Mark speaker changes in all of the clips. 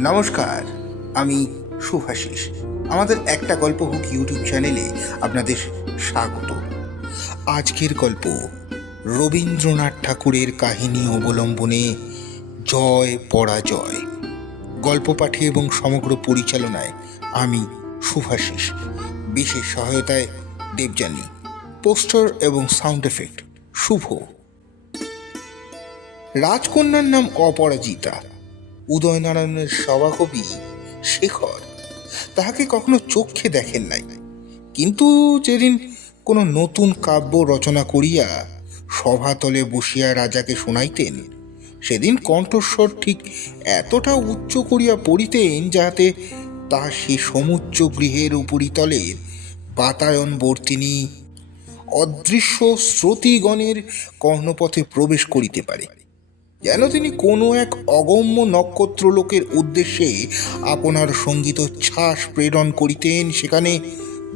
Speaker 1: নমস্কার, আমি শুভাশিস। আমাদের একটা গল্প হোক ইউটিউব চ্যানেলে আপনাদের স্বাগত। আজকের গল্প, রবীন্দ্রনাথ ঠাকুরের কাহিনী অবলম্বনে জয় পরাজয়। গল্প পাঠে এবং সমগ্র পরিচালনায় আমি শুভাশিস। বিশেষ সহায়তায় দেবযানী। পোস্টার এবং সাউন্ড এফেক্ট, শুভ। রাজকন্যার নাম অপরাজিতা। উদয়নারায়ণের সভাকবি শেখর। তাহাকে কখনো চোখে দেখেন নাই। কিন্তু যেদিন কোনো নতুন কাব্য রচনা করিয়া সভাতলে বসিয়া রাজাকে শোনাইতেন, সেদিন কণ্ঠস্বর ঠিক এতটা উচ্চ করিয়া পড়িতেন যাহাতে তাহা সে সমুচ্চ গৃহের উপরিতলের বাতায়ন বর্তিনী অদৃশ্য শ্রোতিগণের কর্ণপথে প্রবেশ করিতে পারে। যেন তিনি কোনো এক অগম্য নক্ষত্রলোকের উদ্দেশ্যে আপনার সংগীত ছাস প্রেরণ করিতেন। সেখানে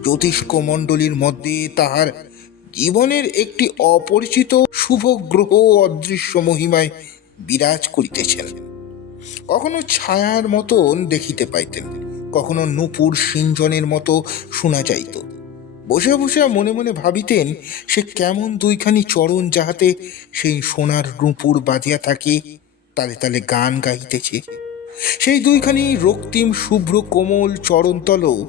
Speaker 1: জ্যোতিষ্ক মণ্ডলীর মধ্যে তাহার জীবনের একটি অপরিচিত শুভ গ্রহ অদৃশ্য মহিমায় বিরাজ করিতেছেন। কখনো ছায়ার মতন দেখিতে পাইতেন, কখনো নূপুর সিঞ্জনের মতো শোনা যাইত। বসে বসে মনে মনে ভাবিতেন সে কেমন দুইখানি চরণ যাহাতে সেই সোনার নূপুর বাঁধিয়া থাকে, তালে তালে গান গাইতেছে সেই দুইখানি রক্তিম, শুভ্র, কোমল চরণতল,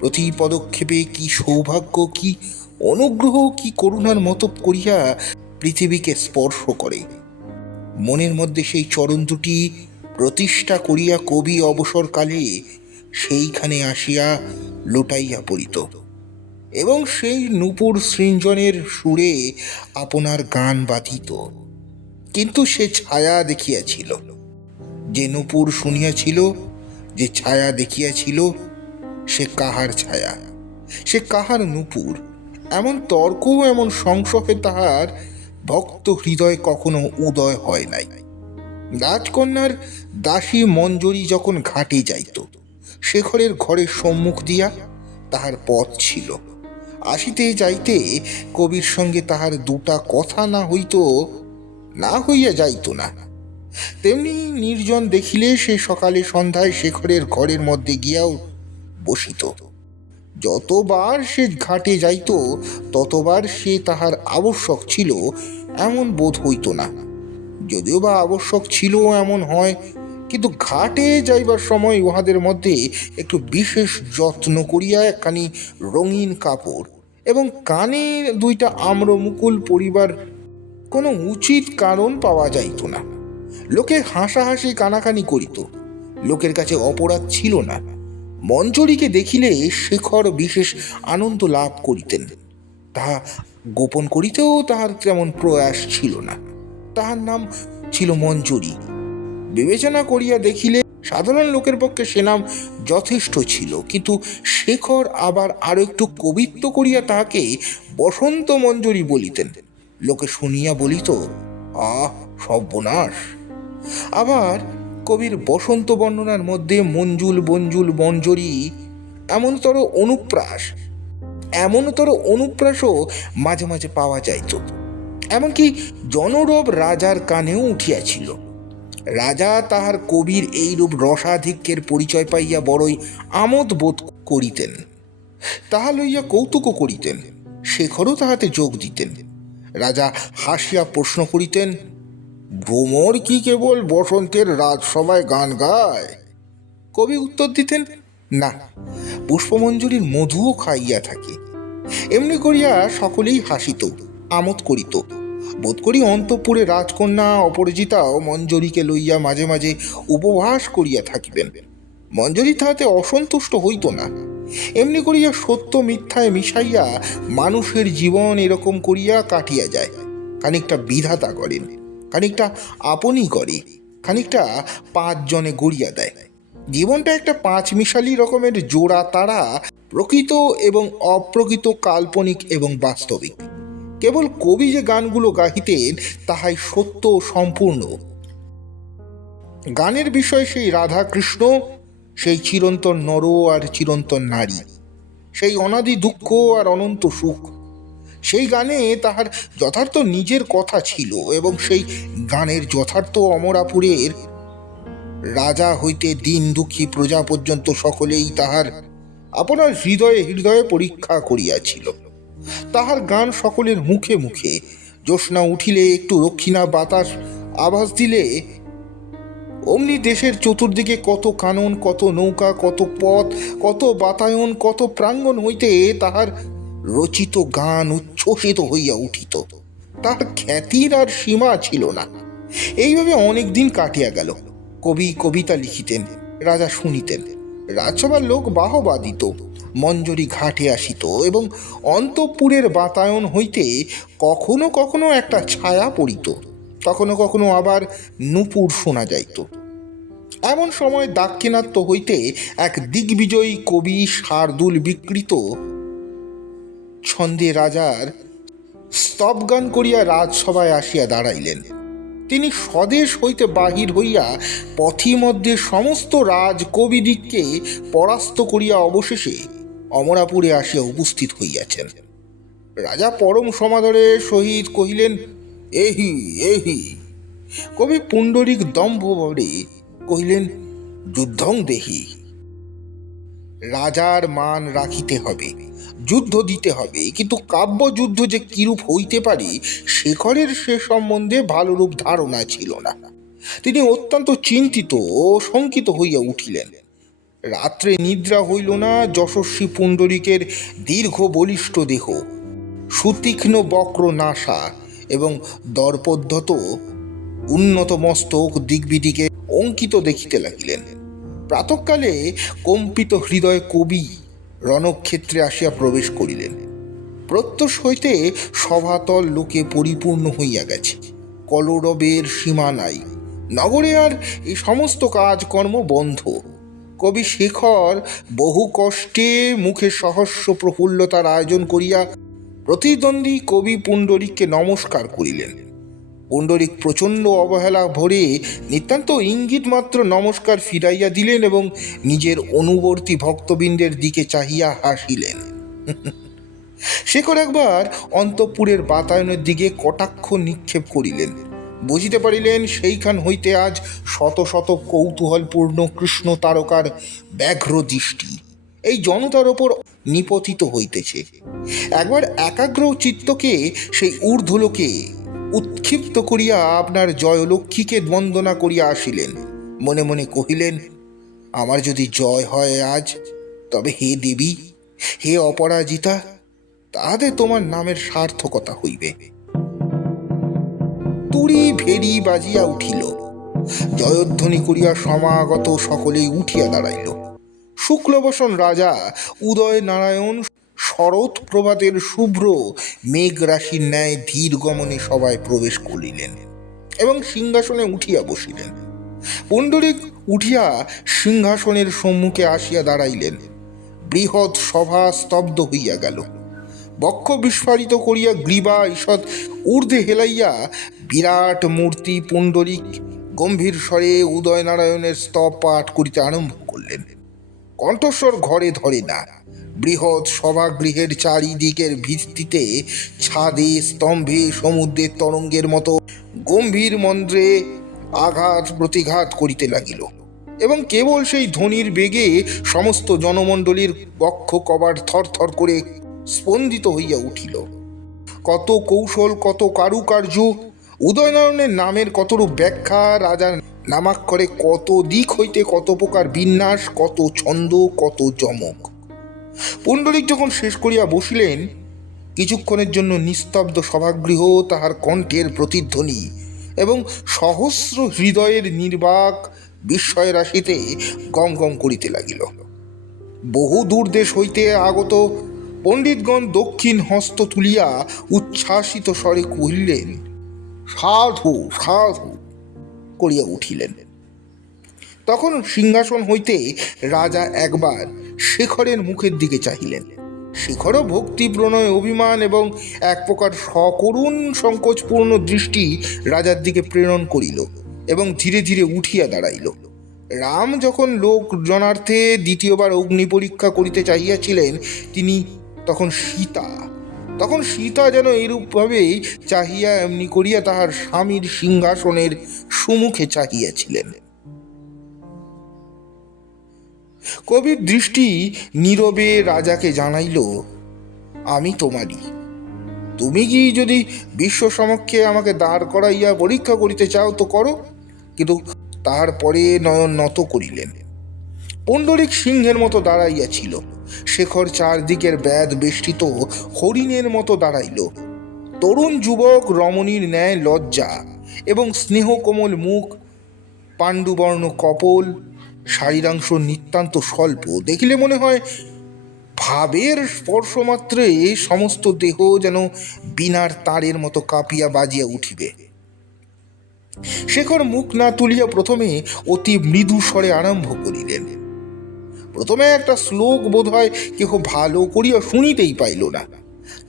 Speaker 1: প্রতি পদক্ষেপে কি সৌভাগ্য, কি অনুগ্রহ, কি করুণার মতো করিয়া পৃথিবীকে স্পর্শ করে। মনের মধ্যে সেই চরণ দুটি প্রতিষ্ঠা করিয়া কবি অবসরকালে সেইখানে আসিয়া লুটাইয়া পড়িত। এবং সেই নূপুর সৃঞ্জনের সুরে আপনার গান বাঁধিত। কিন্তু সে ছায়া দেখিয়াছিল, যে নূপুর শুনিয়াছিল, যে ছায়া দেখিয়াছিল, সে কাহার ছায়া? সে কাহার নূপুর? এমন তর্ক এমন সংশয়ে তাহার ভক্ত হৃদয় কখনো উদয় হয় নাই। রাজকন্যার দাসী মঞ্জরি যখন ঘাটে যাইত শেখরের ঘরের সম্মুখ দিয়া তাহার পথ ছিল। আসিতে যাইতে কবির সঙ্গে তাহার দুটা কথা না হইত, না হইয়া যাইত না। তেমনি নির্জন দেখিলে সে সকালে সন্ধ্যায় শেখরের ঘরের মধ্যে গিয়াও বসিত। যতবার সে ঘাটে যাইত, ততবার সে তাহার আবশ্যক ছিল, এমন বোধ হইত না। যদিও বা আবশ্যক ছিল এমন হয়, কিন্তু ঘাটে যাইবার সময় উহাদের মধ্যে একটু বিশেষ যত্ন করিয়া একখানি রঙিন কাপড় এবং কানে দুইটা আম্র মুকুল পরিবার, কোনো উচিত কারণ পাওয়া যাইত না। লোকে হাসাহাসি কানাকানি করিত। লোকের কাছে অপরাধ ছিল না। মঞ্জরীকে দেখিলে শেখর বিশেষ আনন্দ লাভ করিতেন। তাহা গোপন করিতেও তাহার তেমন প্রয়াস ছিল না। তাহার নাম ছিল মঞ্জুরি। বিবেচনা করিয়া দেখিলে সাধারণ লোকের পক্ষে সে নাম যথেষ্ট ছিল, কিন্তু শেখর আবার আরও একটু কবিত্ব করিয়া তাহাকে বসন্ত মঞ্জুরি বলিতেন। লোকে শুনিয়া বলিত, আহ, সর্বনাশ! আবার কবির বসন্ত বর্ণনার মধ্যে মঞ্জুল, বঞ্জুল মঞ্জরি এমনতর অনুপ্রাস, এমনতর অনুপ্রাসও মাঝে মাঝে পাওয়া যাইত। এমনকি জনরব রাজার কানেও উঠিয়াছিল। রাজা তাহার কবির এইরূপ রসাধিক্যের পরিচয় পাইয়া বড়ই আমোদ বোধ করিতেন। তাহা লইয়া কৌতুকও করিতেন। শেখরও তাহাতে যোগ দিতেন। রাজা হাসিয়া প্রশ্ন করিতেন, ভ্রমর কি কেবল বসন্তের রাজসভায় গান গায়? কবি উত্তর দিতেন, না, পুষ্পমঞ্জুরির মধুও খাইয়া থাকে। এমনি করিয়া সকলেই হাসিত, আমোদ করিত। বোধ করি অন্তপুরে রাজকন্যা অপরাজিতাও মঞ্জরীকে লইয়া মাঝে মাঝে উপবাস করিয়া থাকিবেন। মঞ্জরী তাহাতে অসন্তুষ্ট হইত না। এমনি করিয়া সত্য মিথ্যায় মিশাইয়া মানুষের জীবন এরকম করিয়া কাটিয়া যায়। খানিকটা বিধাতা করেন, খানিকটা আপনি করে খানিকটা পাঁচজনে গড়িয়া দেয়। জীবনটা একটা পাঁচ মিশালি রকমের জোড়া তারা, প্রকৃত এবং অপ্রকৃত কাল্পনিক এবং বাস্তবিক। কেবল কবি যে গানগুলো গাহিতেন, তাহাই সত্য সম্পূর্ণ। গানের বিষয় সেই রাধা কৃষ্ণ সেই চিরন্তন নর আর চিরন্তন নারী, সেই অনাদি দুঃখ আর অনন্ত সুখ। সেই গানে তাহার যথার্থ নিজের কথা ছিল এবং সেই গানের যথার্থ অমরাপুরের রাজা হইতে দিন দুঃখী প্রজা পর্যন্ত সকলেই তাহার আপনার হৃদয়ে হৃদয়ে পরীক্ষা করিয়াছিল। তাহার গান সকলের মুখে মুখে। জ্যোৎস্না উঠিলে একটু রক্ষিণা বাতাস, আভাস দিলে অমনি দেশের চতুর্দিকে কত কানন, কত নৌকা, কত পথ, কত বাতায়ন, কত প্রাঙ্গণ হইতে তাহার রচিত গান উচ্ছ্বসিত হইয়া উঠিত। তার খ্যাতির আর সীমা ছিল না। এইভাবে অনেক দিন কাটিয়া গেল। কবি কবিতা লিখিতেন, রাজা শুনিতেন। রাজসভার লোক বাহবা দিত মঞ্জরি ঘাটে আসিত এবং অন্তঃপুরের বাতায়ন হইতে কখনো কখনো একটা ছায়া পড়িত, কখনো কখনো আবার নুপুর শোনা যাইত। এমন সময় দাক্ষিণাত্য হইতে এক দিগ্বিজয়ী কবি শার্দুল বিকৃত, ছন্দে রাজার স্তবগান করিয়া রাজসভায় আসিয়া দাঁড়াইলেন। তিনি স্বদেশ হইতে বাহির হইয়া পথিমধ্যে সমস্ত রাজ কবিদিককে পরাস্ত করিয়া অবশেষে অমরাপুরে আসিয়া উপস্থিত হইয়াছেন। রাজা পরম সমাদরে সহিত কহিলেন, এহি এহি। কবি পুণ্ডরিক দম্ভ বলে কহিলেন, যুদ্ধং দেহি। রাজার মান রাখিতে হবে। যুদ্ধ দিতে হবে। কিন্তু কাব্য যুদ্ধ যে কিরূপ হইতে পারে, শেখরের সে সম্বন্ধে ভালোরূপ ধারণা ছিল না। তিনি অত্যন্ত চিন্তিত ও শঙ্কিত হইয়া উঠিলেন। রাত্রে নিদ্রা হইল না, যশস্বী পুণ্ডরিকের দীর্ঘ বলিষ্ঠ দেহ, সুতীক্ষ্ণ বক্র নাসা এবং দর্পোদ্ধত উন্নত মস্তক দিগ্বিদিকে অঙ্কিত দেখিতে লাগিলেন। প্রাতকালে কম্পিত হৃদয় কবি রণক্ষেত্রে আসিয়া প্রবেশ করিলেন। প্রত্যুষ হইতে সভাতল লোকে পরিপূর্ণ হইয়া গেছে। কলরবের সীমা নাই। নগরে আর এই সমস্ত কাজকর্ম বন্ধ। কবি শেখর বহু কষ্টে মুখে সহস্র প্রফুল্লতার আয়োজন করিয়া প্রতিদ্বন্দ্বী কবি পুণ্ডরিককে নমস্কার করিলেন। পুণ্ডরিক প্রচণ্ড অবহেলা ভরে নিতান্ত ইঙ্গিত মাত্র নমস্কার ফিরাইয়া দিলেন এবং নিজের অনুবর্তী ভক্তবৃন্দের দিকে চাহিয়া হাসিলেন। শেখর একবার অন্তঃপুরের বাতায়নের দিকে কটাক্ষ নিক্ষেপ করিলেন। বুঝিতে পারিলেন সেইখান হইতে আজ শত শত কৌতূহলপূর্ণ কৃষ্ণ তারকার ব্যাঘ্র দৃষ্টি এই জনতার ওপর নিপতিত হইতেছে। একবার একাগ্র চিত্তকে সেই ঊর্ধ্বলোকে উৎক্ষিপ্ত করিয়া আপনার জয়লক্ষ্মীকে বন্দনা করিয়া আসিলেন। মনে মনে কহিলেন, আমার যদি জয় হয় আজ, তবে হে দেবী, হে অপরাজিতা, তাহাতে তোমার নামের সার্থকতা হইবে। তুড়ি ভেরি বাজিয়া উঠিল। জয়ধ্বনি করিয়া সমাগত সকলেই উঠিয়া দাঁড়াইল। শুক্লবসন রাজা উদয় নারায়ণ শরৎ প্রভাতের শুভ্র মেঘ রাশির ন্যায় ধীর গমনে সভায় প্রবেশ করিলেন এবং সিংহাসনে উঠিয়া বসিলেন। পুণ্ডরিক উঠিয়া সিংহাসনের সম্মুখে আসিয়া দাঁড়াইলেন। বৃহৎ সভা স্তব্ধ হইয়া গেল। বক্ষ বিস্ফারিত করিয়া গ্রীবা ঈষৎ ঊর্ধ্বে হেলাইয়া বিরাট মূর্তি পুণ্ডরিক গম্ভীর স্বরে উদয়নারায়ণের স্তব পাঠ করিতে আরম্ভ করলেন। কণ্ঠস্বর ঘরে ধরে না। বৃহৎ সভাগৃহের চারিদিকের ভিত্তিতে ছাদে, স্তম্ভে সমুদ্রের তরঙ্গের মতো গম্ভীর মন্ত্রে আঘাত প্রতিঘাত করিতে লাগিল এবং কেবল সেই ধ্বনির বেগে সমস্ত জনমণ্ডলীর বক্ষ কবার থরথর করে স্পন্দিত হইয়া উঠিল। কত কৌশল, কত কারুকার্য, উদয়নারায়ণের নামের কতরূপ ব্যাখ্যা, রাজার নামাক্ষরে কত দিক হইতে কত প্রকার বিন্যাস, কত ছন্দ, কত জমক পুণ্ডরিক যখন শেষ করিয়া বসিলেন, কিছুক্ষণের জন্য নিস্তব্ধ সভাগৃহ তাহার কণ্ঠের প্রতিধ্বনি এবং সহস্র হৃদয়ের নির্বাক বিস্ময় রাশিতে গম গম করিতে লাগিল। বহু দূর দেশ হইতে আগত পণ্ডিতগণ দক্ষিণ হস্ত তুলিয়া উচ্ছ্বাসিত স্বরে কহিলেন, সাধু সাধু, করিয়া উঠিলেন। তখন সিংহাসন হইতে রাজা একবার শেখরের মুখের দিকে চাহিলেন। শেখরও ভক্তি, প্রণয়, অভিমান এবং এক প্রকার সকরুণ সংকোচপূর্ণ দৃষ্টি রাজার দিকে প্রেরণ করিল এবং ধীরে ধীরে উঠিয়া দাঁড়াইল। রাম যখন লোক জনার্থে দ্বিতীয়বার অগ্নি পরীক্ষা করিতে চাহিয়াছিলেন, তিনি তখন সীতা তখন সীতা যেন এরূপভাবেই চাহিয়া এমনি করিয়া তাহার স্বামীর সিংহাসনের সুমুখে চাহিয়াছিলেন। কবির দৃষ্টি নীরবে রাজাকে জানাইল, আমি তোমারই। তুমি কি যদি বিশ্ব সমক্ষে আমাকে দাঁড় করাইয়া পরীক্ষা করিতে চাও তো করো কিন্তু তারপরে নয়ন নত করিলেন। পণ্ডরিক সিংহের মতো দাঁড়াইয়াছিল শেখর চারদিকের ব্যাধ বেষ্টিত হরিণের মতো দাঁড়াইল। তরুণ যুবক রমণীর ন্যায় লজ্জা এবং স্নেহ কোমল মুখ, পাণ্ডুবর্ণ কপল শারীরাংশ নিতান্ত স্বল্প। দেখিলে মনে হয় ভাবের স্পর্শমাত্রে সমস্ত দেহ যেন বিনার তারের মতো কাঁপিয়া বাজিয়া উঠিবে। শেখর মুখ না তুলিয়া প্রথমে অতি মৃদু স্বরে আরম্ভ করিলেন। প্রথমে একটা শ্লোক বোধ হয় কেহ ভালো করিয়া শুনিতেই পাইল না।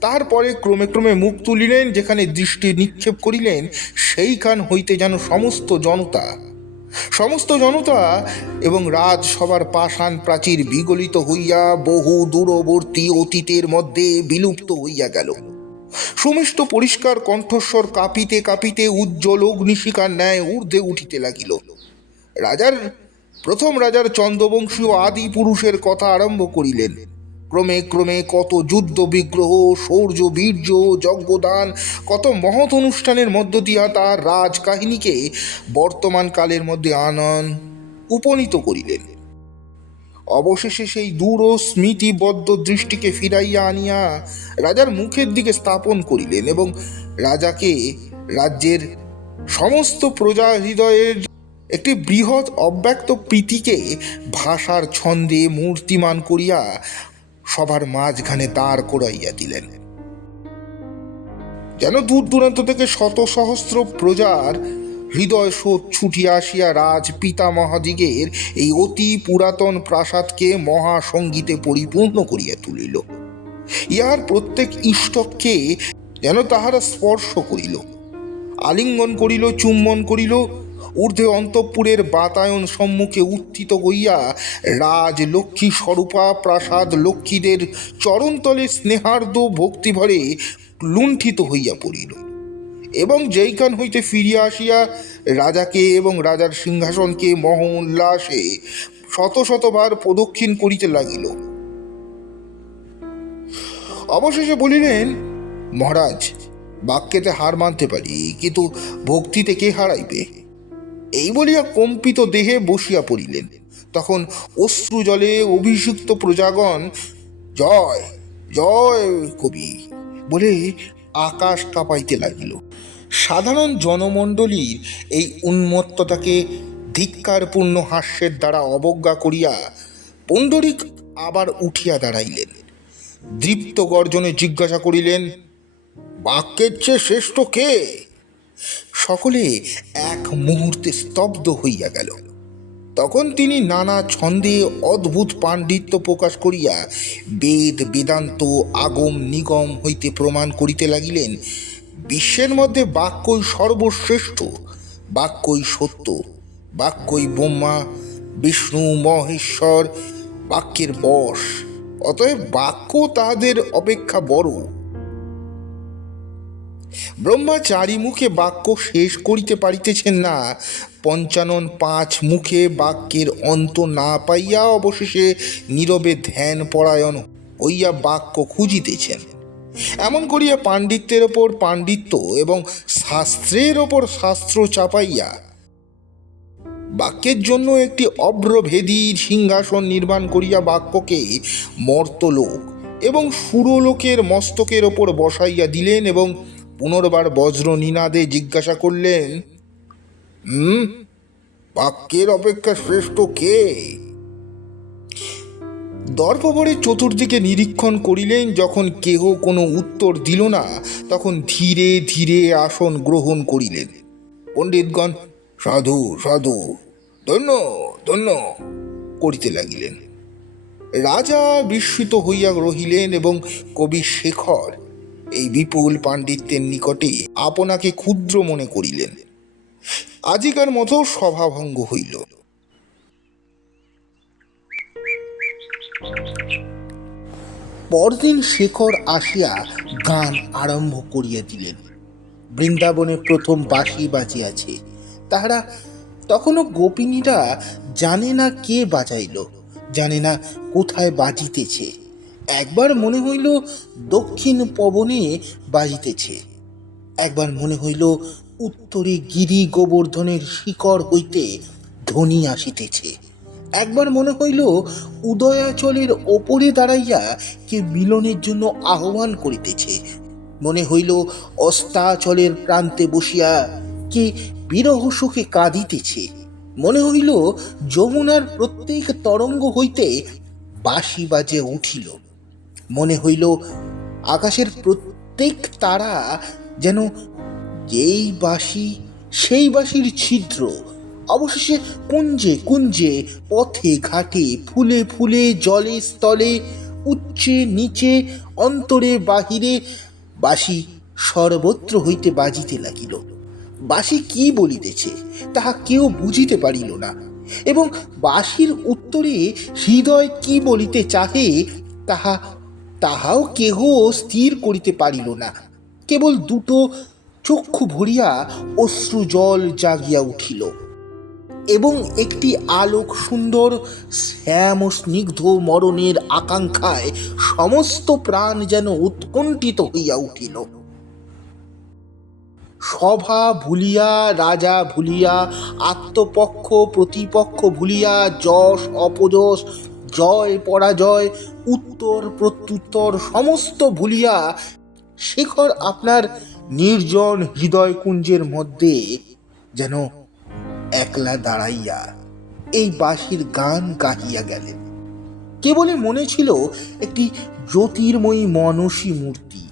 Speaker 1: তারপরে ক্রমে ক্রমে মুখ তুলিলেন, যেখানে দৃষ্টি নিক্ষেপ করিলেন, সেইখান হইতে যেন সমস্ত জনতা সমস্ত জনতা এবং রাজসভার পাষাণ প্রাচীর বিগলিত হইয়া বহু দূরবর্তী অতীতের মধ্যে বিলুপ্ত হইয়া গেল। সুমিষ্ট পরিষ্কার কণ্ঠস্বর কাঁপিতে কাঁপিতে উজ্জ্বল অগ্নিশিকার ন্যায় ঊর্ধ্বে উঠিতে লাগিল। রাজার, প্রথম রাজার চন্দ্রবংশীয় আদি পুরুষের কথা আরম্ভ করিলেন। ক্রমে ক্রমে কত যুদ্ধ, বিগ্রহ, শৌর্য, বীর্য, যজ্ঞদান, কত মহৎ অনুষ্ঠানের মধ্য দিয়া তার রাজকাহিনীকে বর্তমান কালের মধ্যে আনন, উপনীত করিলেন। অবশেষে সেই দূর স্মৃতিবদ্ধ দৃষ্টিকে ফিরাইয়া আনিয়া রাজার মুখের দিকে স্থাপন করিলেন এবং রাজাকে রাজ্যের সমস্ত প্রজা হৃদয়ের একটি বৃহৎ অব্যক্ত প্রীতিকে ভাষার ছন্দে মূর্তিমান করিয়া সবার মাঝখানে দাঁড় করাইয়া দিলেন। যেন দূর দূরান্ত থেকে শত সহস্র প্রজার হৃদয় স্রোত ছুটিয়া আসিয়া রাজ পিতামহাদিগের এই অতি পুরাতন প্রাসাদকে মহাসঙ্গীতে পরিপূর্ণ করিয়া তুলিল। ইহার প্রত্যেক ইষ্টককে যেন তাহারা স্পর্শ করিল। আলিঙ্গন করিল, চুম্বন করিল ঊর্ধ্বে অন্তঃপুরের বাতায়ন সম্মুখে উত্থিত হইয়া রাজ লক্ষ্মী স্বরূপা প্রাসাদ লক্ষ্মীদের চরণতলে স্নেহার্দ ভক্তিভরে লুণ্ঠিত হইয়া পড়িল। এবং যেইখান হইতে ফিরিয়া আসিয়া রাজাকে এবং রাজার সিংহাসনকে মহ উল্লাসে শত শতবার প্রদক্ষিণ করিতে লাগিল। অবশেষে বলিলেন, মহারাজ, বাক্যেতে হার মানতে পারি, কিন্তু ভক্তিতে কে হারাইবে? এই বলিয়া কম্পিত দেহে বসিয়া পড়িলেন। তখন অশ্রু জলে অভিষিক্ত প্রজাগণ, জয় জয় কবি। বলে আকাশ কাঁপাইতে লাগিল। সাধারণ জনমণ্ডলীর এই উন্মত্ততাকে ধিক্কারপূর্ণ হাস্যের দ্বারা অবজ্ঞা করিয়া পণ্ডরিক আবার উঠিয়া দাঁড়াইলেন। দৃপ্ত গর্জনে জিজ্ঞাসা করিলেন, বাক্যের চেয়ে শ্রেষ্ঠ কে? সকলে এক মুহূর্তে স্তব্ধ হইয়া গেল। তখন তিনি নানা ছন্দে অদ্ভুত পাণ্ডিত্য প্রকাশ করিয়া বেদ, বেদান্ত, আগম, নিগম হইতে প্রমাণ করিতে লাগিলেন, বিশ্বের মধ্যে বাক্যই সর্বশ্রেষ্ঠ, বাক্যই সত্য, বাক্যই ব্রহ্মা, বিষ্ণু, মহেশ্বর, বাক্যের বশ, অতএব বাক্য তাহাদের অপেক্ষা বড়। ব্রহ্মা চারি মুখে বাক্য শেষ করিতে পারিতেছেন না। পঞ্চানন পাঁচ মুখে বাক্যের অন্ত না পাইয়া অবশেষে নীরবে ধ্যান পরায়ণ হইয়া বাক্য খুঁজিতেছেন। এমন করিয়া পাণ্ডিত্যের ওপর পাণ্ডিত্য এবং শাস্ত্রের ওপর শাস্ত্র চাপাইয়া বাক্যের জন্য একটি অভ্রভেদী সিংহাসন নির্মাণ করিয়া বাক্যকে মর্তলোক এবং সুরলোকের মস্তকের ওপর বসাইয়া দিলেন এবং পুনর্বার বজ্র নিনাদে জিজ্ঞাসা করলেন, হুম, বাক্যের অপেক্ষা শ্রেষ্ঠ কে? দর্পভরে চতুর্দিকে নিরীক্ষণ করিলেন, যখন কেহ কোনো উত্তর দিল না, তখন ধীরে ধীরে আসন গ্রহণ করিলেন। পণ্ডিতগণ, সাধু সাধু, ধন্য ধন্য, করিতে লাগিলেন। রাজা বিস্মিত হইয়া রহিলেন এবং কবি শেখর এই বিপুল পাণ্ডিত্যের নিকটে আপনাকে ক্ষুদ্র মনে করিলেন। আজিকার মতো সভাভঙ্গ হইল। পরদিন শেখর আসিয়া গান আরম্ভ করিয়া দিলেন। বৃন্দাবনে প্রথম বাঁশি বাজিয়াছে। তাহারা তখনও গোপিনীরা জানে না কে বাজাইল, জানে না কোথায় বাজিতেছে। একবার মনে হইল দক্ষিণ পবনে বাজিতেছে। একবার মনে হইল উত্তরে গিরি গোবর্ধনের শিকড় হইতে ধ্বনি আসিতেছে। একবার মনে হইল উদয়াচলের ওপরে দাঁড়াইয়া কে মিলনের জন্য আহ্বান করিতেছে। মনে হইল অস্তাচলের প্রান্তে বসিয়া কে বিরহ সুখে কাঁদিতেছে। মনে হইল যমুনার প্রত্যেক তরঙ্গ হইতে বাঁশি বাজে উঠিল। মনে হইল আকাশের প্রত্যেক তারা যেন যেই বাঁশি, সেই বাসির ছিদ্র। অবশেষে কুঞ্জে কুঞ্জে, পথে ঘাটে, ফুলে ফুলে, জলে স্থলে, উচ্চে নিচে, অন্তরে বাহিরে বাসি সর্বত্র হইতে বাজিতে লাগিল। বাসি কি বলিতেছে, তাহা কেউ বুঝিতে পারিল না এবং বাঁশির উত্তরে হৃদয় কি বলিতে চাহে, তাহা তাহাও কেহ স্থির করিতে পারিল না। কেবল দুটো চক্ষু ভরিয়া অশ্রু জল জাগিয়া উঠিল এবং একটি আলোক সুন্দর, শ্যাম ও স্নিগ্ধ মরণের আকাঙ্ক্ষায় সমস্ত প্রাণ যেন উৎকণ্ঠিত হইয়া উঠিল। সভা ভুলিয়া, রাজা ভুলিয়া, আত্মপক্ষ, প্রতিপক্ষ ভুলিয়া, যশ, অপযশ জয়, পরাজয়, উত্তর, প্রত্যুত্তর সমস্ত ভুলিয়া শেখর আপনার নির্জন হৃদয় কুঞ্জের মধ্যে যেন একলা দাঁড়াইয়া এই বাঁশির গান গাহিয়া গেলেন। কেবলই মনে ছিল একটি জ্যোতির্ময়ী মনসী মূর্তি।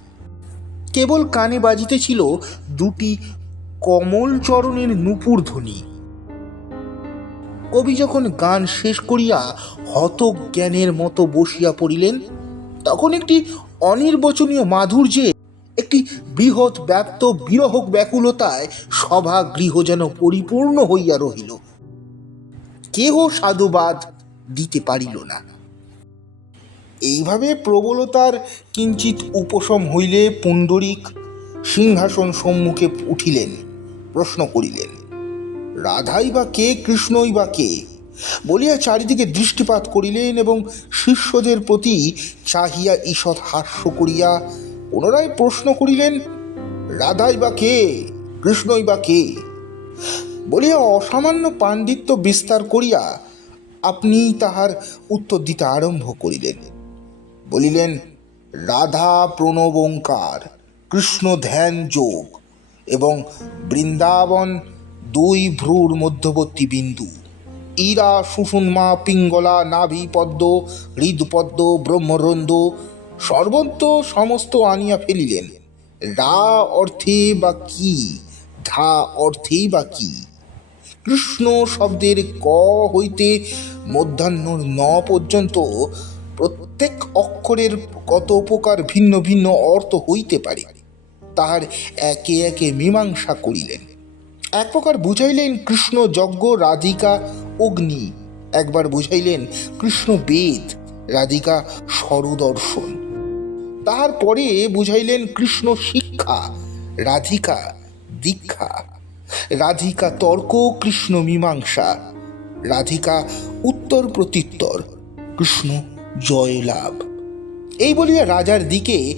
Speaker 1: কেবল কানে বাজিতেছিল দুটি কমল চরণের নুপুর ধ্বনি। কবি যখন গান শেষ করিয়া হত জ্ঞানের মতো বসিয়া পড়িলেন, তখন একটি অনির্বচনীয় মাধুর্যে একটি বৃহৎ ব্যাপ্ত বিরহক ব্যাকুলতায় সভা গৃহ যেন পরিপূর্ণ হইয়া রহিল। কেহ সাধুবাদ দিতে পারিল না। এইভাবে প্রবলতার কিঞ্চিত উপশম হইলে পুণ্ডরিক সিংহাসন সম্মুখে উঠিলেন, প্রশ্ন করিলেন রাধাই বা কে, কৃষ্ণই বা কে? বলিয়া চারিদিকে দৃষ্টিপাত করিলেন এবং শিষ্যদের প্রতি চাহিয়া ঈষৎ হাস্য করিয়া পুনরায় প্রশ্ন করিলেন, রাধাই বা কে, কৃষ্ণই বা কে? বলিয়া অসামান্য পাণ্ডিত্য বিস্তার করিয়া আপনি তাহার উত্তর দিতে আরম্ভ করিলেন। বলিলেন, রাধা প্রণবঙ্কার কৃষ্ণ ধ্যান যোগ এবং বৃন্দাবন দুই ভ্রুর মধ্যবর্তী বিন্দু। ইরা সুষুম্মা পিঙ্গলা, নাভি, পদ্ম হৃদপদ্ম ব্রহ্মরন্দ সর্বত্র সমস্ত আনিয়া ফেলিলেন। রা অর্থে বা কি? ধা অর্থেই বা কি? কৃষ্ণ শব্দের ক হইতে মধ্যাহ্নর ন পর্যন্ত প্রত্যেক অক্ষরের কত প্রকার ভিন্ন ভিন্ন অর্থ হইতে পারে, তাহার একে একে মীমাংসা করিলেন। এক প্রকার বুঝাইলেন কৃষ্ণ যজ্ঞ, রাধিকা, অগ্নি। একবার বুঝাইলেন কৃষ্ণ বেদ, রাধিকা স্বরদর্শন। তাহার পরে বুঝাইলেন কৃষ্ণ শিক্ষা, রাধিকা দীক্ষা। রাধিকা তর্ক, কৃষ্ণ মীমাংসা। রাধিকা উত্তর প্রত্যুত্তর, কৃষ্ণ জয়লাভ। এই বলিয়া রাজার দিকে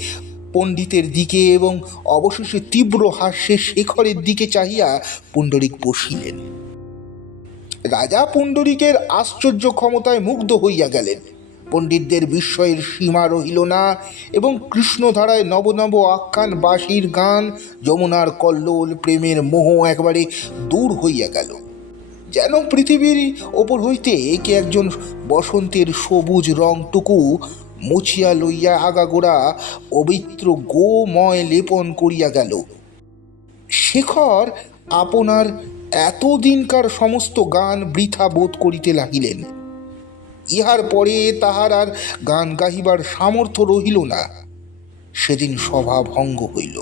Speaker 1: পণ্ডিতের দিকে এবং অবশেষে তীব্র হাস্যে শেখরের দিকে চাহিয়া পুণ্ডরিক বসিলেন। রাজা পুণ্ডরিকের আশ্চর্য ক্ষমতায় মুগ্ধ হইয়া গেলেন। পণ্ডিতদের বিস্ময়ের সীমা রহিল না এবং কৃষ্ণধারায় নব নব আখ্যান, বাঁশির গান, যমুনার কল্লোল, প্রেমের মোহ একবারে দূর হইয়া গেল। যেন পৃথিবীর ওপর হইতে কে একজন বসন্তের সবুজ রংটুকু মুছিয়া লইয়া আগাগোড়া পবিত্র গোময় লেপন করিয়া গেল। শেখর আপনার এতদিনকার সমস্ত গান বৃথা বোধ করিতে লাগিলেন। ইহার পরে তাহার আর গান গাহিবার সামর্থ্য রহিল না। সেদিন সভা ভঙ্গ হইল।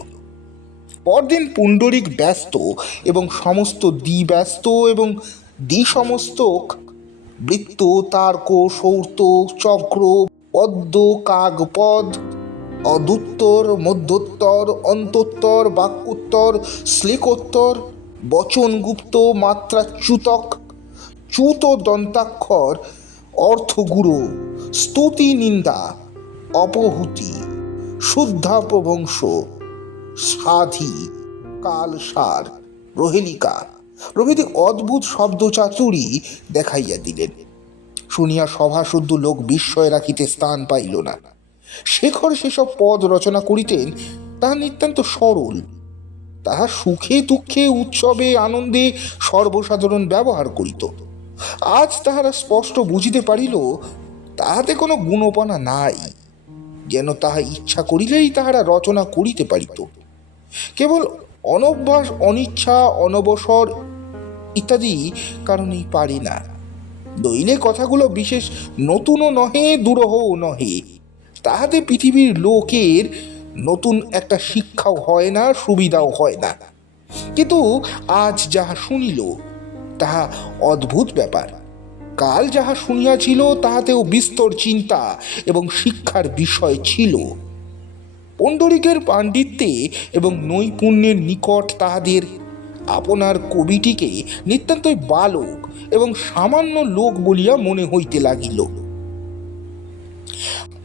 Speaker 1: পরদিন পুণ্ডরিক ব্যস্ত এবং সমস্ত দ্বি ব্যস্ত এবং দ্বি সমস্ত বৃত্ত, তার্ক, সৌর্ত, চক্র পদ্ম কাগপদ অদুত্তর, মধ্যোত্তর, অন্তোত্তর, বাক্যোত্তর, শ্লেকোত্তর, বচনগুপ্ত, মাত্রাচ্যুতক চ্যুত দন্তাক্ষর অর্থগুরু স্তুতি নিন্দা অপহুতি শুদ্ধাপবংশ সাধি, কালসার রহেলিকা প্রভৃতি অদ্ভুত শব্দ চাতুরি দেখাইয়া দিলেন। শুনিয়া সভাসুদ্ধ লোক বিস্ময় রাখিতে স্থান পাইল না। শেখর সেসব পদ রচনা করিতেন তাহা নিতান্ত সরল। তাহা সুখে দুঃখে উৎসবে আনন্দে সর্বসাধারণ ব্যবহার করিত। আজ তাহারা স্পষ্ট বুঝিতে পারিল, তাহাতে কোনো গুণপনা নাই। যেন তাহা ইচ্ছা করিলেই তাহারা রচনা করিতে পারিত। কেবল অনভ্যাস, অনিচ্ছা, অনবসর ইত্যাদি কারণেই পারে না। দৈলে কথাগুলো বিশেষ নতুনও নহে, দুরহও নহে। তাহাতে পৃথিবীর লোকের নতুন একটা শিক্ষাও হয় না, সুবিধাও হয় না। কিন্তু আজ যাহা শুনিল, তাহা অদ্ভুত ব্যাপার। কাল যাহা শুনিয়াছিল, তাহাতেও বিস্তর চিন্তা এবং শিক্ষার বিষয় ছিল। পণ্ডরিকের পাণ্ডিত্যে এবং নৈপুণ্যের নিকট তাহাদের আপনার কবিটিকে নিতান্তই বালক এবং সামান্য লোক বলিয়া মনে হইতে লাগিল।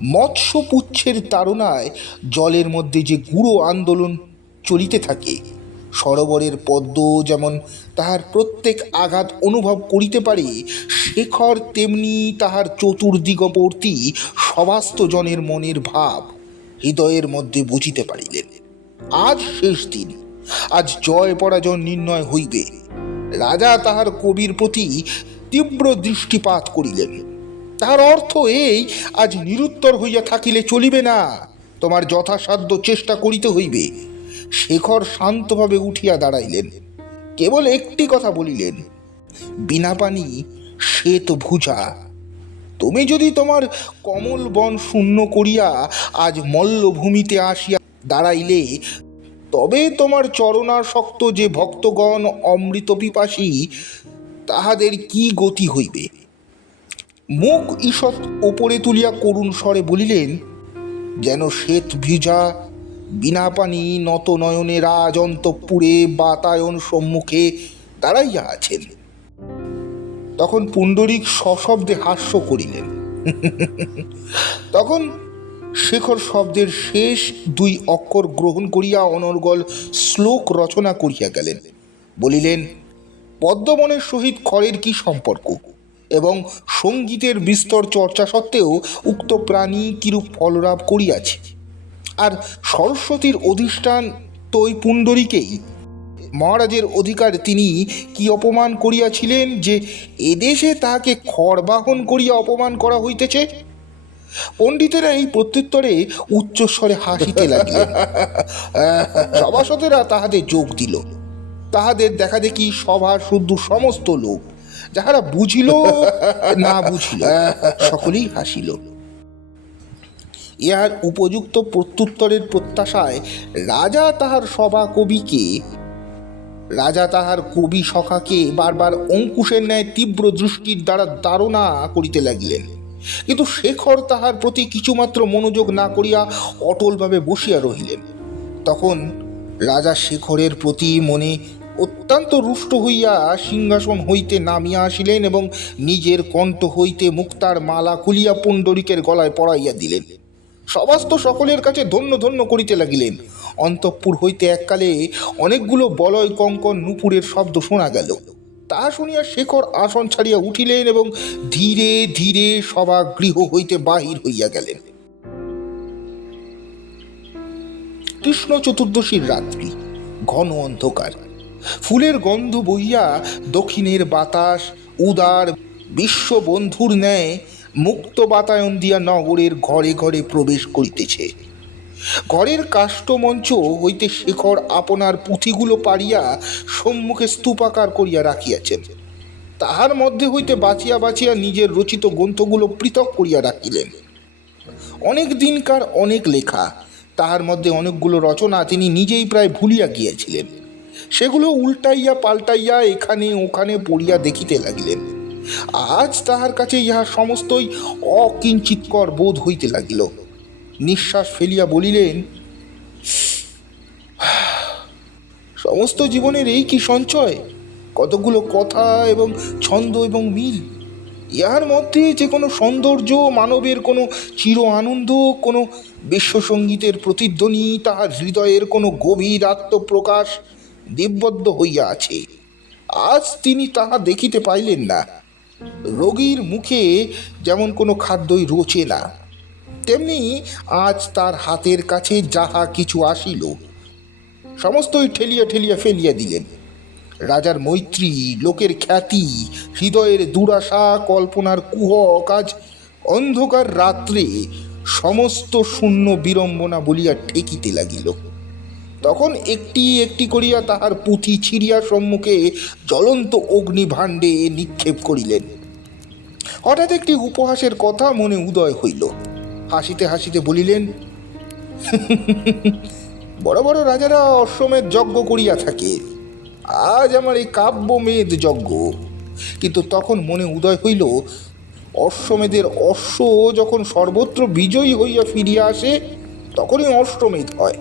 Speaker 1: মৎস্যপুচ্ছের তাড়নায় জলের মধ্যে যে গুঁড়ো আন্দোলন চলিতে থাকে, সরোবরের পদ্ম যেমন তাহার প্রত্যেক আঘাত অনুভব করিতে পারে, শেখর তেমনি তাহার চতুর্দিগবর্তী সবাস্ত জনের মনের ভাব হৃদয়ের মধ্যে বুঝিতে পারিলেন। আজ শেষ দিন। আজ জয় পরাজয় নির্ণয় হইবে। রাজা তাহার কবির প্রতি তীব্র দৃষ্টিপাত করিলেন। তাহার অর্থ এই, আজ নিরুত্তর হইয়া থাকিলে চলিবে না। তোমার যথাসাধ্য চেষ্টা করিতে হইবে। শেখর শান্তভাবে উঠিয়া দাঁড়াইলেন। কেবল একটি কথা বলিলেন, বিনা পানি শ্বেত ভুজা। তুমি যদি তোমার কমল বন শূন্য করিয়া আজ মল্লভূমিতে আসিয়া দাঁড়াইলে তবে তোমার চরণাসক্ত যে ভক্তগণ অমৃত পিপাসী তাহাদের কি গতি হইবে? মুখ ঈষৎ ওপরে তুলিয়া করুণ স্বরে বলিলেন, যেন শ্বেত ভিজা, বিনা পানি নত নয়নে রাজ অন্তঃপুরে বাতায়ন সম্মুখে দাঁড়াইয়া আছেন। তখন পুণ্ডরিক সশব্দে হাস্য করিলেন। তখন শেখর শব্দের শেষ দুই অক্ষর গ্রহণ করিয়া অনর্গল শ্লোক রচনা করিয়া গেলেন। বলিলেন, পদ্মবনের সহিত খড়ের কি সম্পর্ক? এবং সঙ্গীতের বিস্তর চর্চা সত্ত্বেও উক্ত প্রাণী কিরূপ ফললাভ করিয়াছে? আর সরস্বতীর অধিষ্ঠান তৈ পুণ্ডরীকেই। মহারাজের অধিকার তিনি কি অপমান করিয়াছিলেন যে এদেশে তাহাকে খড়বাহন করিয়া অপমান করা হইতেছে? পণ্ডিতেরা এই প্রত্যুত্তরে উচ্চস্বরে হাসিতে লাগিলেন সভাসদেরা তাহাদের যোগ দিল। তাহাদের দেখা দেখি সভার শুদ্ধ সমস্ত লোক, যাহারা বুঝিল, না বুঝিল, সকলেই হাসিল। ইহার উপযুক্ত প্রত্যুত্তরের প্রত্যাশায় রাজা তাহার সভা কবিকে, রাজা তাহার কবি সখাকে বারবার অঙ্কুশের ন্যায় তীব্র দৃষ্টির দ্বারা ধারণা করিতে লাগিলেন। কিন্তু শেখর তাহার প্রতি কিছুমাত্র মনোযোগ না করিয়া অটলভাবে বসিয়া রহিলেন। তখন রাজা শেখরের প্রতি মনে অত্যন্ত রুষ্ট হইয়া সিংহাসন হইতে নামিয়া আসিলেন এবং নিজের কণ্ঠ হইতে মুক্তার মালা খুলিয়া পুণ্ডরিকের গলায় পড়াইয়া দিলেন। সবাস্ত সকলের কাছে ধন্য ধন্য করিতে লাগিলেন। অন্তঃপুর হইতে এককালে অনেকগুলো বলয় কঙ্কন নুপুরের শব্দ শোনা গেল। তা শুনিয়া শেখর আসন ছাড়িয়া উঠিলেন এবং ধীরে ধীরে সভা গৃহ হইতে বাহির হইয়া গেলেন। কৃষ্ণ চতুর্দশীর রাত্রি, ঘন অন্ধকার। ফুলের গন্ধ বইয়া দক্ষিণের বাতাস, উদার বিশ্ববন্ধুর ন্যায় মুক্ত বাতায়ন দিয়া নগরের ঘরে ঘরে প্রবেশ করিতেছে। ঘরের কাষ্ঠমঞ্চ হইতে শেখর আপনার পুঁথিগুলো পারিয়া সম্মুখে স্তূপাকার করিয়া রাখিয়াছেন। তাহার মধ্যে হইতে বাঁচিয়া বাঁচিয়া নিজের রচিত গ্রন্থগুলো পৃথক করিয়া রাখিলেন। অনেক দিনকার অনেক লেখা, তাহার মধ্যে অনেকগুলো রচনা তিনি নিজেই প্রায় ভুলিয়া গিয়েছিলেন। সেগুলো উল্টাইয়া পাল্টাইয়া এখানে ওখানে পড়িয়া দেখিতে লাগিলেন। আজ তাহার কাছে ইহা সমস্তই অকিঞ্চিতকর বোধ হইতে লাগিল। নিঃশ্বাস ফেলিয়া বলিলেন, সমস্ত জীবনের এই কি সঞ্চয়? কতগুলো কথা এবং ছন্দ এবং মিল? ইহার মধ্যে যে কোনো সৌন্দর্য, মানবের কোনো চির আনন্দ, কোনো বিশ্বসঙ্গীতের প্রতিধ্বনি, তাহার হৃদয়ের কোনো গভীর আত্মপ্রকাশ দিব্যদ্দ হইয়া আছে। আজ তিনি তাহা দেখিতে পাইলেন না। রোগীর মুখে যেমন কোনো খাদ্যই রোচে না। তেমনি আজ তার হাতের কাছে যাহা কিছু আসিল, সমস্তই ঠেলিয়া ঠেলিয়া ফেলিয়া দিলেন। রাজার মৈত্রী, লোকের খ্যাতি, হৃদয়ের দুরাশা, কল্পনার কুহ কাজ অন্ধকার রাত্রে সমস্ত শূন্য বিড়ম্বনা বলিয়া ঠেকিতে লাগিল। তখন একটি একটি করিয়া তাহার পুঁথি ছিড়িয়া সম্মুখে জ্বলন্ত অগ্নিভাণ্ডে নিক্ষেপ করিলেন। হঠাৎ একটি উপহাসের কথা মনে উদয় হইল। হাসিতে হাসিতে বলিলেন, বড় বড় রাজারা অশ্বমেধ যজ্ঞ করিয়া থাকে। আজ আমার এই কাব্যমেধ যজ্ঞ। কিন্তু তখন মনে উদয় হইল, অশ্বমেধের অশ্ব যখন সর্বত্র বিজয়ী হইয়া ফিরিয়া আসে, তখনই অষ্টমেধ হয়।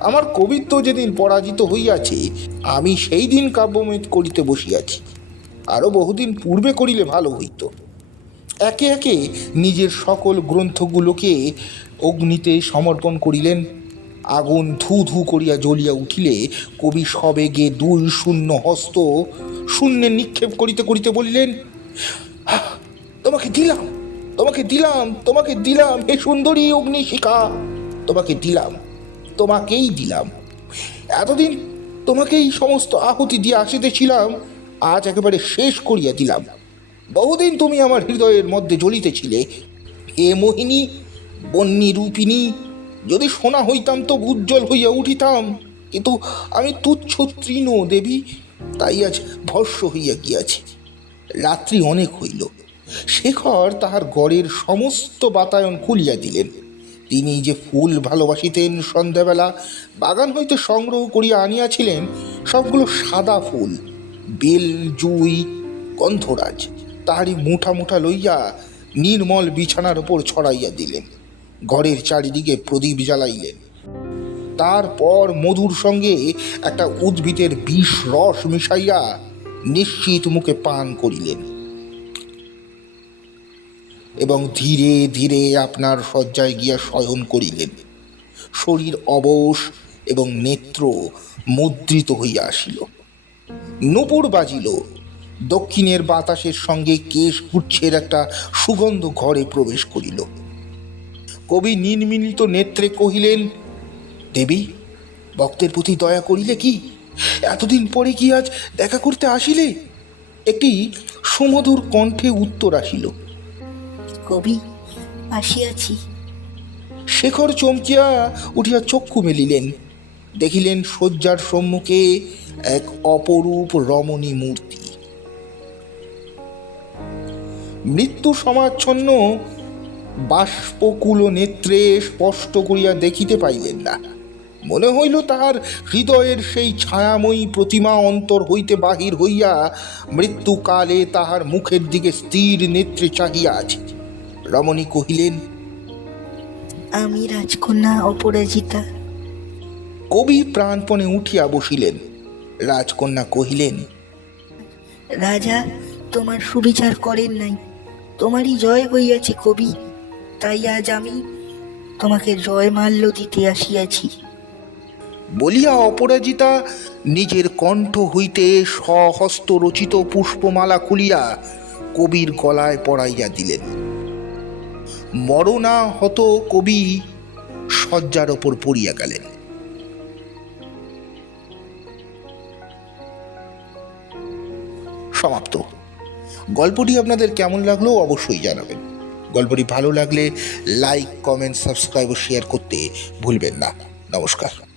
Speaker 1: আমার কবিত্ব যেদিন পরাজিত হইয়াছে, আমি সেই দিন কাব্যমেধ করিতে বসিয়াছি। আরও বহুদিন পূর্বে করিলে ভালো হইত। একে একে নিজের সকল গ্রন্থগুলোকে অগ্নিতে সমর্পণ করিলেন। আগুন ধু ধু করিয়া জ্বলিয়া উঠিলে কবি সবেগে দুই শূন্য হস্ত শূন্যে নিক্ষেপ করিতে করিতে বলিলেন "আহ, তোমাকে দিলাম তোমাকে দিলাম তোমাকে দিলাম হে সুন্দরী অগ্নিশিখা তোমাকে দিলাম তোমাকেই দিলাম। এতদিন তোমাকেই সমস্ত আহুতি দিয়ে আসিতেছিলাম আজ একেবারে শেষ করিয়া দিলাম। বহুদিন তুমি আমার হৃদয়ের মধ্যে জ্বলিতেছিলে। এ মোহিনী, বন্যী রূপিণী, যদি সোনা হইতাম তো উজ্জ্বল হইয়া উঠিতাম। কিন্তু আমি তুচ্ছ তৃণ দেবী, তাই আজ ভস্য হইয়া গিয়াছি। রাত্রি অনেক হইল। শেখর তাহার গড়ের সমস্ত বাতায়ন খুলিয়া দিলেন। তিনি যে ফুল ভালোবাসিতেন সন্ধ্যাবেলা, বাগান হইতে সংগ্রহ করিয়া আনিয়াছিলেন, সবগুলো সাদা ফুল, বেল, জুই, গন্ধরাজ। তাহারই মুঠা মুঠা লইয়া নির্মল বিছানার ওপর ছড়াইয়া দিলেন। ঘরের চারিদিকে প্রদীপ জ্বালাইলেন। তারপর মধুর সঙ্গে একটা উদ্ভিদের বিষ রস মিশাইয়া নিশ্চিত মুখে পান করিলেন। এবং ধীরে ধীরে আপনার শয্যায় গিয়া শয়ন করিলেন। শরীর অবশ এবং নেত্র মুদ্রিত হইয়া আসিল। নূপুর বাজিল। দক্ষিণের বাতাসের সঙ্গে কেশ গুচ্ছের একটা সুগন্ধ ঘরে প্রবেশ করিল। কবি নির্মিলিত নেত্রে কহিলেন দেবী ভক্তের প্রতি দয়া করিলে কি? এতদিন পরে কি আজ দেখা করতে আসিলে? একটি সুমধুর কণ্ঠে উত্তর আসিল
Speaker 2: কবি আসিয়াছি
Speaker 1: শেখর চমকিয়া উঠিয়া চক্ষু মেলিলেন দেখিলেন শয্যার সম্মুখে এক অপরূপ রমণী মূর্তি। মৃত্যু সমাচ্ছন্ন বাষ্পকুল নেত্রে স্পষ্ট করিয়া দেখিতে পাইলেন না। মনে হইল তাহার হৃদয়ের সেই ছায়াময়ী প্রতিমা অন্তর হইতে বাহির হইয়া মৃত্যুকালে তাহার মুখের দিকে স্থির নেত্রে চাহিয়া আছে। রমণী কহিলেন
Speaker 2: আমি রাজকন্যা অপরাজিতা।
Speaker 1: কবি প্রাণপণে উঠিয়া বসিলেন। রাজকন্যা কহিলেন
Speaker 2: রাজা তোমার সুবিচার করেন নাই। তোমারই জয় হইয়াছে কবি, তাই আজ আমি তোমাকে জয় মাল্য দিতে আসিয়াছি।
Speaker 1: বলিয়া অপরাজিতা নিজের কণ্ঠ হইতে সহস্ত রচিত পুষ্পমালা খুলিয়া কবির গলায় পড়াইয়া দিলেন। মরণা হত কবি শয্যার ওপর পড়িয়া গেলেন। সমাপ্ত। গল্পটি আপনাদের কেমন লাগল অবশ্যই জানাবেন। গল্পটি ভালো লাগলে লাইক, কমেন্ট, সাবস্ক্রাইব ও শেয়ার করতে ভুলবেন না। নমস্কার।